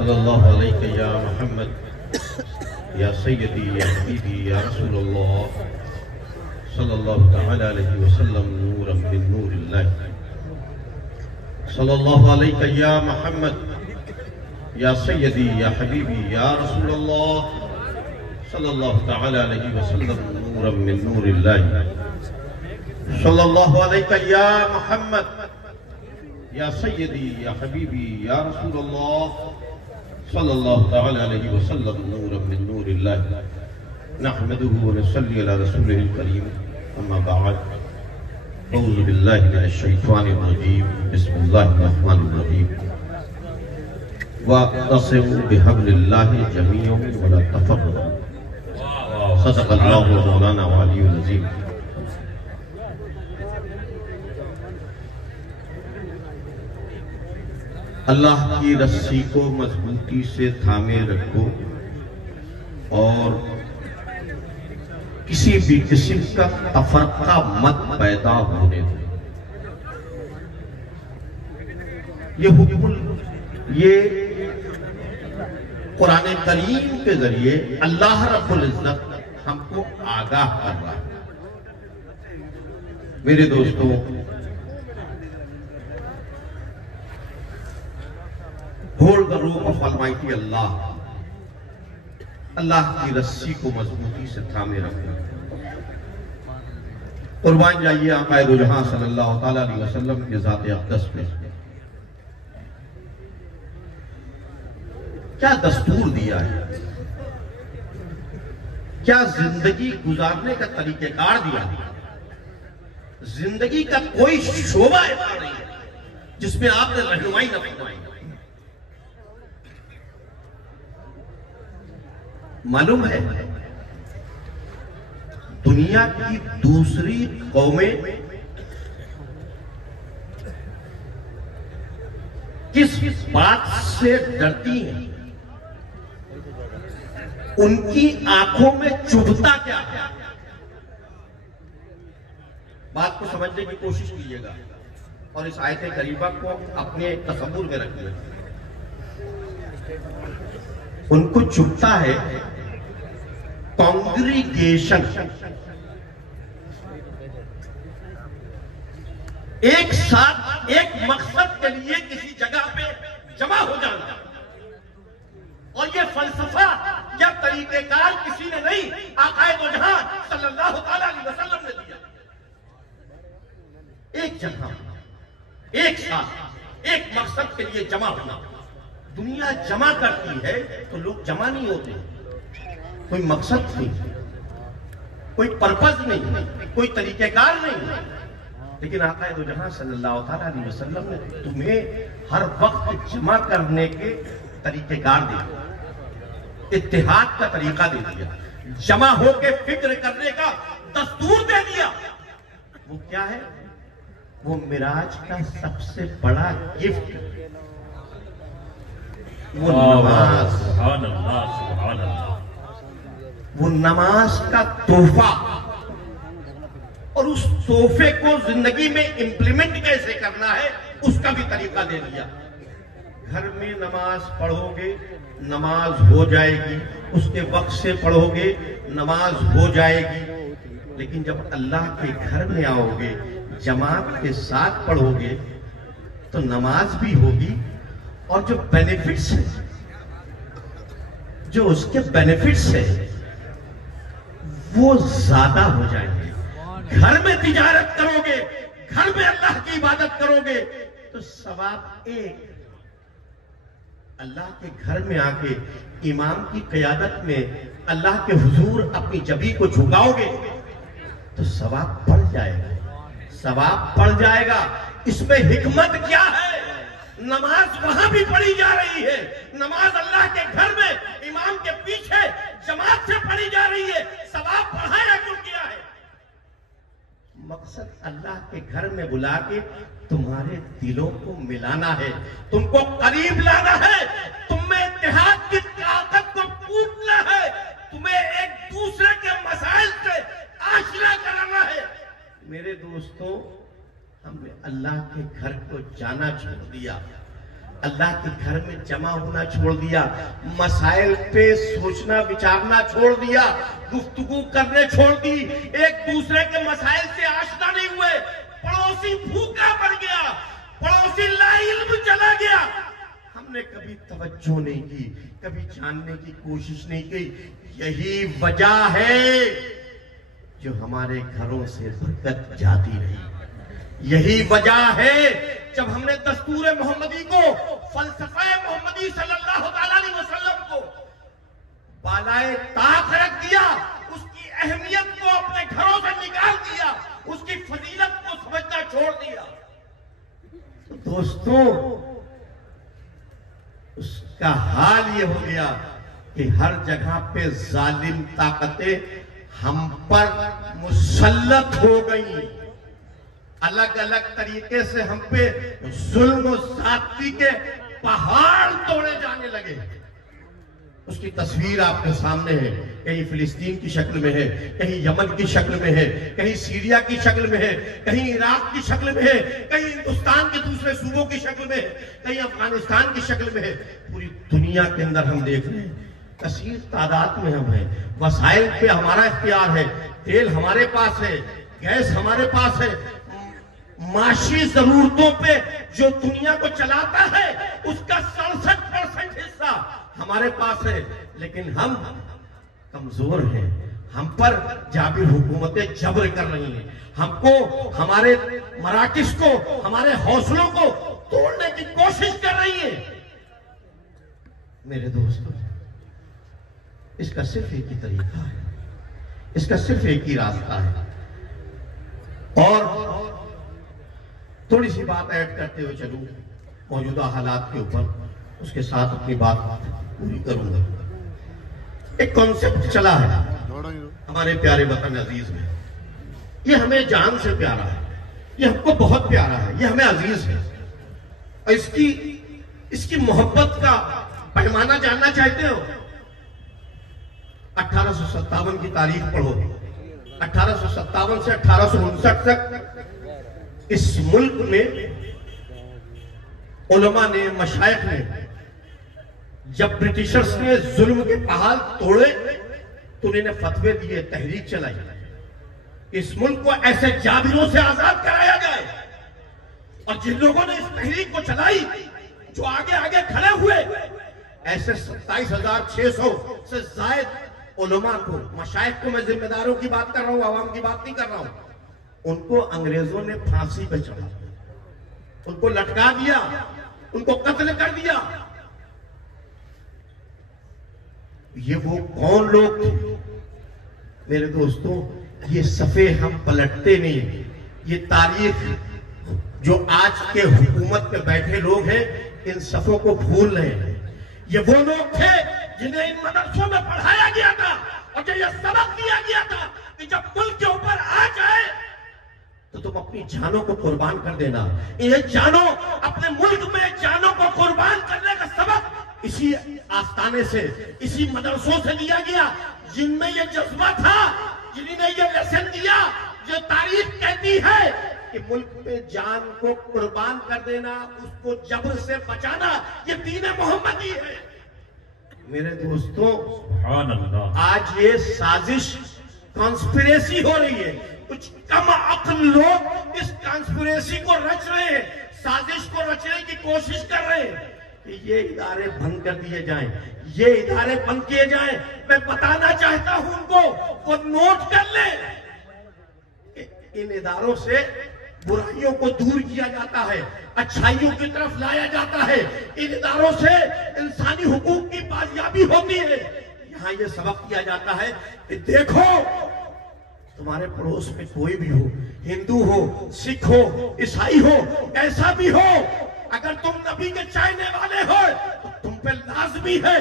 सल्लल्लाहु अलैहि या मोहम्मद या सय्यदी या हबीबी या रसूलल्लाह सल्लल्लाहु तआला अलैहि वसल्लम नूरम मिन नूरिल्लाह। सल्लल्लाहु अलैहि या मोहम्मद या सय्यदी या हबीबी या रसूलल्लाह सल्लल्लाहु तआला अलैहि वसल्लम नूरम मिन नूरिल्लाह। सल्लल्लाहु अलैहि या मोहम्मद या सय्यदी या हबीबी या रसूलल्लाह सल्लल्लाहु तआला अलैहि वसल्लम नूरम मिन नूरिल्लाह। नहमदुहु व नसल्ली अला रसूलिल करीम, अम्मा बाद। अऊज़ु बिल्लाहि मिनश शैतानिर रजीम, बिस्मिल्लाहिर रहमानिर रहीम। वअतसिमू बिहब्लिल्लाहि जमीअन व ला तफर्रक़ू। सदक़ल्लाहु मौलाना व अलियुल अज़ीम। अल्लाह की रस्सी को मजबूती से थामे रखो और किसी भी किस्म का तफरका मत पैदा होने दो। ये कुरान करीम के जरिए अल्लाह रब्बुल इज्जत हमको आगाह कर रहा है। मेरे दोस्तों, hold the rope of almighty Allah. Allah की रस्सी को मजबूती से थामे रखना। कुर्बान जाइए आक़ाए दो जहां सल्लल्लाहु तआला अलैहि वसल्लम के ज़ात अक़दस पे। क्या दस्तूर दिया है, क्या जिंदगी गुजारने का तरीक़ेकार दिया है। जिंदगी का कोई शोबा ऐसा नहीं है जिसमें आपने रहनुमाई न फरमाई। मालूम है, दुनिया की दूसरी कौमें किस बात से डरती हैं, उनकी आंखों में चुभता क्या है। बात को समझने की कोशिश कीजिएगा और इस आयत करीबा को अपने तसव्वुर में रखिए। उनको चुभता है कांग्रीगेशन, एक साथ एक मकसद के लिए किसी जगह पे जमा हो जाना। और ये फलसफा या तरीकेकार किसी ने नहीं, आक़ाए दो जहां सल्लल्लाहु तआला अलैहि वसल्लम ने दिया। एक जगह एक साथ एक मकसद के लिए जमा होना। दुनिया जमा करती है तो लोग जमा नहीं होते। कोई मकसद नहीं, कोई पर्पस नहीं, कोई तरीकेकार नहीं। लेकिन आक़ाए दो जहां सल्लल्लाहु तआला अलैहि वसल्लम ने तुम्हें हर वक्त जमा करने के तरीकेकार दिए, इत्तेहाद का तरीका दे दिया, जमा होके फिक्र करने का दस्तूर दे दिया। वो क्या है? वो मिराज का सबसे बड़ा गिफ्ट, वो नमाज। सुभान अल्लाह, सुभान अल्लाह। वो नमाज का तोहफा, और उस तोहफे को जिंदगी में इंप्लीमेंट कैसे करना है उसका भी तरीका दे दिया। घर में नमाज पढ़ोगे नमाज हो जाएगी, उसके वक्त से पढ़ोगे नमाज हो जाएगी। लेकिन जब अल्लाह के घर में आओगे, जमात के साथ पढ़ोगे तो नमाज भी होगी और जो बेनिफिट्स है, जो उसके बेनिफिट्स है वो ज्यादा हो जाएंगे। घर में तिजारत करोगे, घर में अल्लाह की इबादत करोगे तो सवाब एक। अल्लाह के घर में आके इमाम की क़यादत में अल्लाह के हुजूर अपनी जबी को झुकाओगे तो सवाब बढ़ जाएगा, सवाब बढ़ जाएगा। इसमें हिकमत क्या है? नमाज वहां भी पढ़ी जा रही है, नमाज अल्लाह के घर में इमाम के पीछे जमात से पढ़ी जा रही है, सवाब बढ़ाया क्यों किया है? मकसद अल्लाह के घर में बुला के तुम्हारे दिलों को मिलाना है, तुमको करीब लाना है, तुम्हें इत्तेहाद की ताकत को कूटना है, तुम्हें एक दूसरे के मसाइल से आशना कराना है। मेरे दोस्तों, हमने अल्लाह के घर को जाना छोड़ दिया। अल्लाह के घर में जमा होना छोड़ दिया, मसाइल पे सोचना विचारना छोड़ दिया, गुफ्तगू करने छोड़ दी, एक दूसरे के मसाइल से आशना नहीं हुए। पड़ोसी भूखा मर गया, पड़ोसी लाइल्म चला गया। हमने कभी तवज्जो नहीं की, कभी जानने की कोशिश नहीं की। यही वजह है जो हमारे घरों से बरकत जाती रही। यही वजह है जब हमने दस्तूर मोहम्मदी को, फलसफा मोहम्मदी सल्लल्लाहु अलैहि वसल्लम को बालाए ताक रख दिया, उसकी अहमियत को अपने घरों से निकाल दिया, उसकी फजीलत को समझना छोड़ दिया। तो दोस्तों, उसका हाल ये हो गया कि हर जगह पे जालिम ताकतें हम पर मुसल्लत हो गई। अलग अलग तरीके से हम पे जुल्म और ज़्यादती के पहाड़ तोड़े जाने लगे। उसकी तस्वीर आपके सामने है, कहीं फिलिस्तीन की शक्ल में है, कहीं यमन की शक्ल में है, कहीं सीरिया की शक्ल में है, कहीं इराक की शक्ल में है, कहीं हिंदुस्तान के दूसरे सूबों की शक्ल में है, कहीं अफगानिस्तान की शक्ल में है। पूरी दुनिया के अंदर हम देख रहे हैं, कसीर तादाद में हम हैं। वसाइल पे हमारा इख्तियार है, तेल हमारे पास है, गैस हमारे पास है, माशी जरूरतों पे जो दुनिया को चलाता है उसका 67% हिस्सा हमारे पास है। लेकिन हम कमजोर हैं, हम पर जाबिर हुकूमतें जबर कर रही हैं, हमको, हमारे मराकिज को, हमारे हौसलों को तोड़ने की कोशिश कर रही हैं। मेरे दोस्तों, इसका सिर्फ एक ही तरीका है, इसका सिर्फ एक ही रास्ता है। और थोड़ी सी बात ऐड करते हुए चलूं मौजूदा हालात के ऊपर, उसके साथ अपनी बात पूरी करूंगा। एक कॉन्सेप्ट चला है हमारे प्यारे वतन अजीज में, ये हमें जान से प्यारा है, ये हमको बहुत प्यारा है, ये हमें अजीज है। और इसकी मोहब्बत का पैमाना जानना चाहते हो? 1857 की तारीख पढ़ो। 1857 से 1859 तक इस मुल्क में उलमा ने, मशाइख ने, जब ब्रिटिशर्स ने जुल्म के पहाड़ तोड़े तो उन्होंने फतवे दिए, तहरीक चलाई, इस मुल्क को ऐसे जाबिरों से आजाद कराया जाए। और जिन लोगों ने इस तहरीक को चलाई, जो आगे आगे खड़े हुए, ऐसे 27,600 से जायद उलमा को, मशाइख को, मैं जिम्मेदारों की बात कर रहा हूं, आवाम की बात नहीं कर रहा हूं, उनको अंग्रेजों ने फांसी पे चढ़ा, उनको लटका दिया, उनको कत्ल कर दिया। ये वो कौन लोग थे? मेरे दोस्तों, ये सफ़े हम पलटते नहीं, ये तारीख जो आज के हुकूमत पे बैठे लोग हैं, इन सफ़ों को भूल रहे हैं। ये वो लोग थे जिन्हें इन मदरसों में पढ़ाया गया था और जो ये सबक दिया गया था कि जब मुल्क के ऊपर आ जाए तो तुम अपनी जानों को कुर्बान कर देना। ये जानों, अपने मुल्क में जानों को कुर्बान करने का सबक इसी आस्थाने से, इसी मदरसों से लिया गया, जिनमें ये जज्बा था, जिन्होंने ये लेसन दिया, जो तारीख कहती है कि मुल्क में जान को कुर्बान कर देना, उसको जबर से बचाना, ये दीन मोहम्मदी है। मेरे दोस्तों, आज ये साजिश, कॉन्स्पिरेसी हो रही है। कुछ कम अक्ल लोग इस कॉन्स्पिरेसी को रच रहे हैं, साजिश को रचने की कोशिश कर रहे हैं कि ये इदारे बंद कर दिए जाएं, ये इदारे बंद किए जाएं। मैं बताना चाहता हूं उनको, वो नोट कर ले, इन इदारों से बुराइयों को दूर किया जाता है, अच्छाइयों की तरफ लाया जाता है। इन इदारों से इंसानी हुकूक की बाजियाबी होती है। यहाँ ये सबक दिया जाता है कि देखो, तुम्हारे पड़ोस में कोई भी हो, हिंदू हो, सिख हो, ईसाई हो, ऐसा भी हो, अगर तुम नबी के चाहने वाले हो तो तुम पे लाजमी है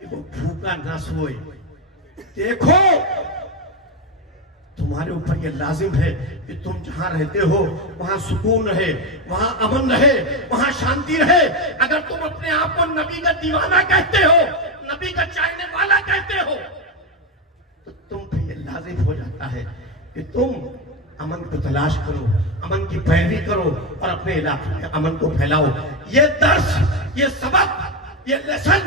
कि वो भूखा ना सोए। देखो, तुम्हारे ऊपर ये लाजिम है कि तुम जहां रहते हो वहां सुकून रहे, वहां अमन रहे, वहां शांति रहे। अगर तुम अपने आप को नबी का दीवाना कहते हो, नबी का चाहने वाला कहते हो, तो तुम पे ये लाजिम हो जाता है कि तुम अमन को तलाश करो, अमन की पैरवी करो और अपने इलाके में अमन को फैलाओ। ये दर्श ये सबक, ये लेसन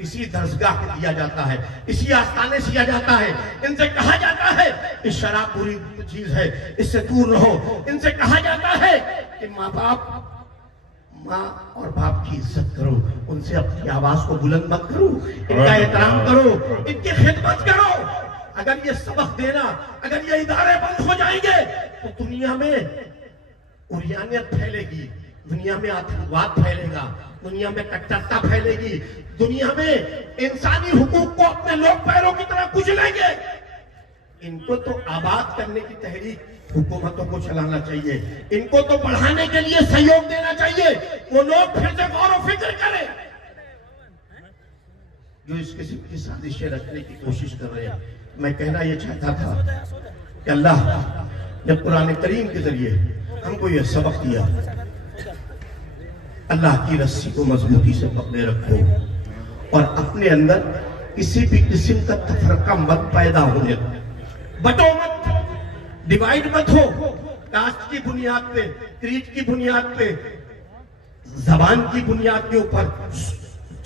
इसी दरसगाह में दिया जाता है, इसी आस्थाने से दिया जाता है। इनसे कहा जाता है कि शराब बुरी चीज है, इससे दूर रहो। इनसे कहा जाता है कि माँ और बाप की इज्जत करो, उनसे अपनी आवाज को बुलंद मत करो, इनका एहतराम करो, इनकी खिदमत करो। अगर ये सबक देना, अगर ये इदारे बंद हो जाएंगे तो दुनिया में उरियानियत फैलेगी, दुनिया में आतंकवाद फैलेगा, दुनिया में कट्टरता फैलेगी, दुनिया में इंसानी हुकूक को अपने लोग पैरों की तरह कुचलेंगे। इनको तो आबाद करने की तहरीक हुकूमतों को चलाना चाहिए, इनको तो बढ़ाने के लिए सहयोग देना चाहिए। वो लोग फिर से गौर व फिक्र करें जो इस किस्म की साजिशें रखने की कोशिश कर रहे हैं। मैं कहना यह चाहता था कि अल्लाह ने कुरान करीम के जरिए हमको यह सबक दिया, अल्लाह की रस्सी को मजबूती से पकड़े रखो और अपने अंदर किसी भी किस्म का तफरका मत पैदा होने दो, बटो मत, डिवाइड मत हो। कास्ट की बुनियाद पे, क्रीड की बुनियाद पे, जबान की बुनियाद के ऊपर,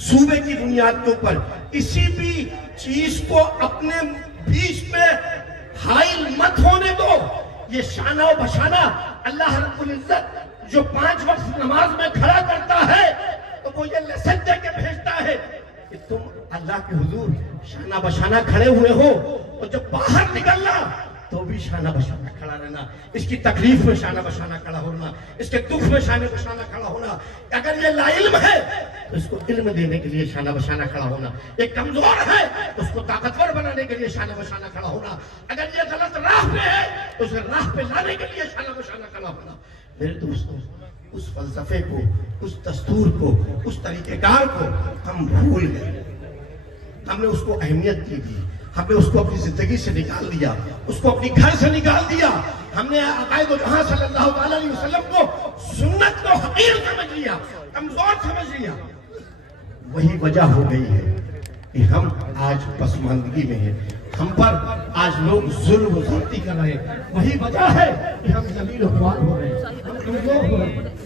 सूबे की बुनियाद के ऊपर किसी भी चीज को अपने बीच में हाइल मत होने दो। ये शाना और बशाना अल्लाह रब्बुल इज्जत जो 5 वक्त नमाज में खड़ा करता है तो वो ये लेसन दे के भेजता है कि तुम अल्लाह के हुजूर शाना बशाना खड़े हुए हो, और जब बाहर निकलना तो भी शाना बशाना खड़ा रहना, इसकी तकलीफ में शाना बशाना खड़ा होना, इसके दुख में शाना बशाना खड़ा होना। अगर ये लाइल्म है तो इसको इल्म देने के लिए शाना बशाना खड़ा होना, ये कमजोर है तो उसको ताकतवर बनाने के लिए शाना बशाना खड़ा होना, अगर ये गलत राह पे है तो उसे राह पे लाने के लिए शाना बशाना खड़ा होना। मेरे दोस्तों, उस फलसफे को, उस दस्तूर को, उस तरीकेकार को हम भूल गए, हमने उसको अहमियत नहीं दी, हमने उसको अपनी जिंदगी से निकाल दिया, उसको अपनी घर से निकाल दिया। हमने आकाए जहां सल्लल्लाहु अलैहि वसल्लम को, सुन्नत को हकीर समझ लिया, कमजोर समझ लिया। वही वजह हो गई है कि हम आज पसमानदगी में हैं, हम पर आज लोग जुल्म ज्यादती कर रहे हैं। वही वजह है कि हम जमीन ख्वार हो रहे हैं, हम कमजोर हो रहे हैं।